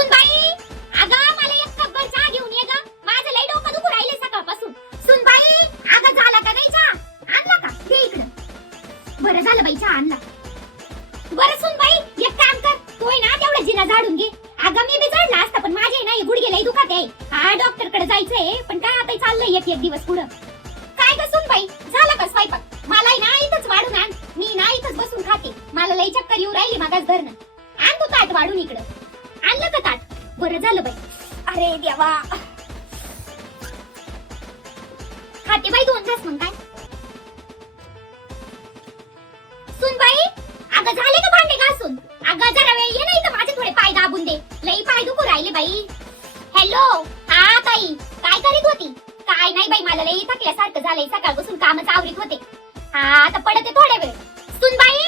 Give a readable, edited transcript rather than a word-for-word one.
सुनबाई, अगं मला एक कप चहा घेऊन ये ग. माझं लय डोकं दुखू राहिले सकाळपासून. सुनबाई, अगं झाला का नाही चहा? आणला का? दे इकडं. बरं झालं बाई चहा आणला. बरं सुनबाई, एक काम कर, तू आहे ना तेवढा जिना झाडून घे. अगं मी बी झाडला असता पण माझे ना गुडघे लय दुखत आहे. हा डॉक्टर कडे जायचंय पण काय आता चाललंय एक एक दिवस पुढं. काय ग सुनबाई, झाला का स्वयंपाक? मला ना इथंच वाढून आण. मी ना इथंच बसून खाते. मला लय चक्कर येऊ राहिली मागास धरणं. आण तू ताट वाढून इकडं. आणलं का ताट? बरं झालं बाई. अरे देवा, खाते बाई 2 तास मग काय. सुनबाई, अगं झाले का भांडे घासून? अगं जरा वेळ ये ना इथं, माझे थोडे पाय दाबून दे. लई पाय दुखू राहिले बाई. हॅलो, हा ताई, काय करीत होती? काय नाही बाई, मला लई थकल्यासारखं झालंय. सकाळपासून कामच आवरीत होते. हा आता पडते थोड्या वेळ. सुनबाई,